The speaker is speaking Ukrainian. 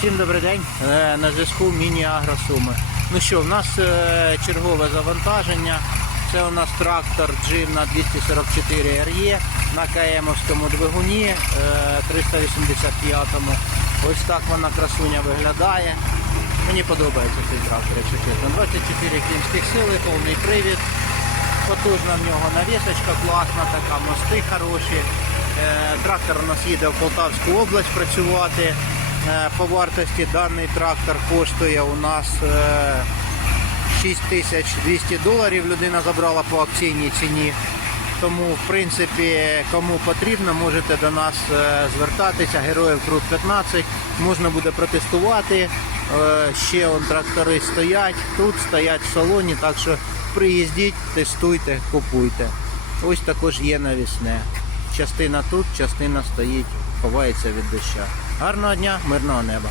Всім добрий день. Е, На зв'язку Міні-Агросуми. Ну що, в нас е, чергове завантаження. Це у нас трактор Джим на 244 RE на КМовському двигуні е, 385-му. Ось так вона красуня виглядає. Мені подобається цей трактор, якщо чесно. 24 кінських сили, повний привід. Потужна в нього навісочка класна, така, мости хороші. Е, Трактор у нас їде в Полтавську область працювати. Е, По вартості даний трактор коштує у нас е, 6200 доларів. Людина забрала по акційній ціні. Тому, в принципі, кому потрібно, можете до нас е, звертатися. Героїв Крут 15. Можна буде протестувати. Е, Ще он трактори стоять, тут стоять в салоні, так що приїздіть, тестуйте, купуйте. Ось також є навісне. Частина тут, частина стоїть, ховається від доща. Гарного дня, мирного неба.